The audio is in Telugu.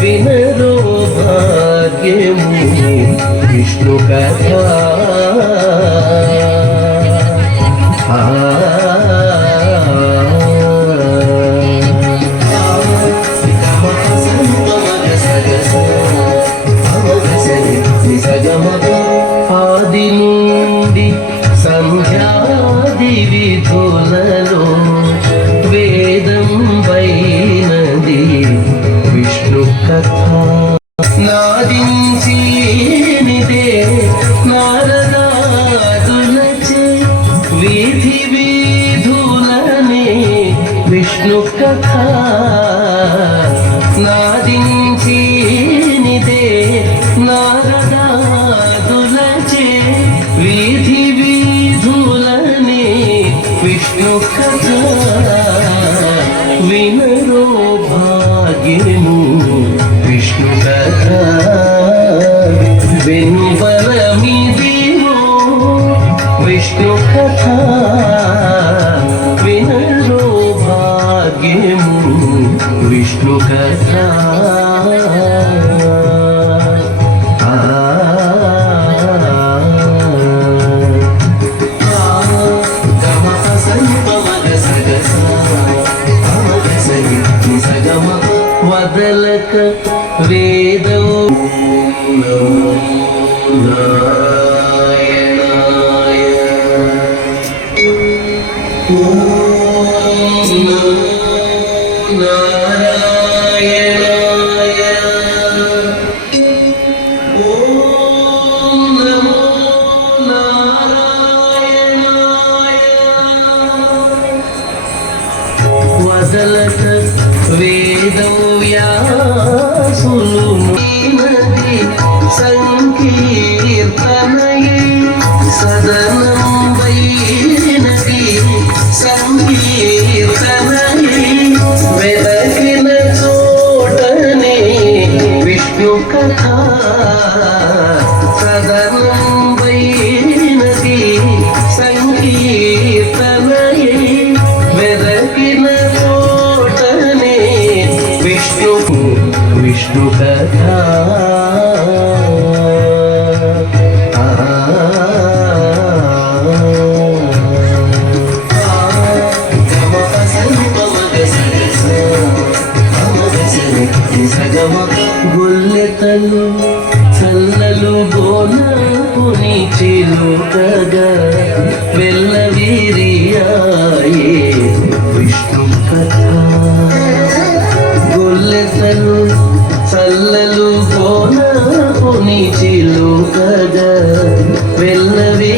వినరో భాగ్యము విష్ణు కథ ఆది నుండి సంధ్యాది విధులలో వేదం వైనది విష్ణు కథ నాదించినిదే నారదాదులచే వీధి వీధులనే విష్ణు కథ నాదించినిదే నారదాదులచే వీధి వీధులనే విష్ణు కథ వినరో భాగ్యము విష్ణు కథ వెనుబలమిదివో విష్ణు కథ వినరో భాగ్యము విష్ణు కథ వదలక వేదం నారాయణాయ నారాయణాయ ఓం నమో నారాయణాయ వదలక వేదవ్యాసులు నది సంకీర్తనయే సదనం వైనది సంకీర్తనయే వెదకిన చోటనే విష్ణు కథ సదనం వైనది సంకీర్తనయే వెదకిన విష్ణు కథ గొల్లెతలు చల్లలు గోనపుని చిలుకగా వెల్లవిరియాయే విష్ణు కథ గొల్లెతలు చల్లలు గోనపుని చిలుకగా వెల్లవి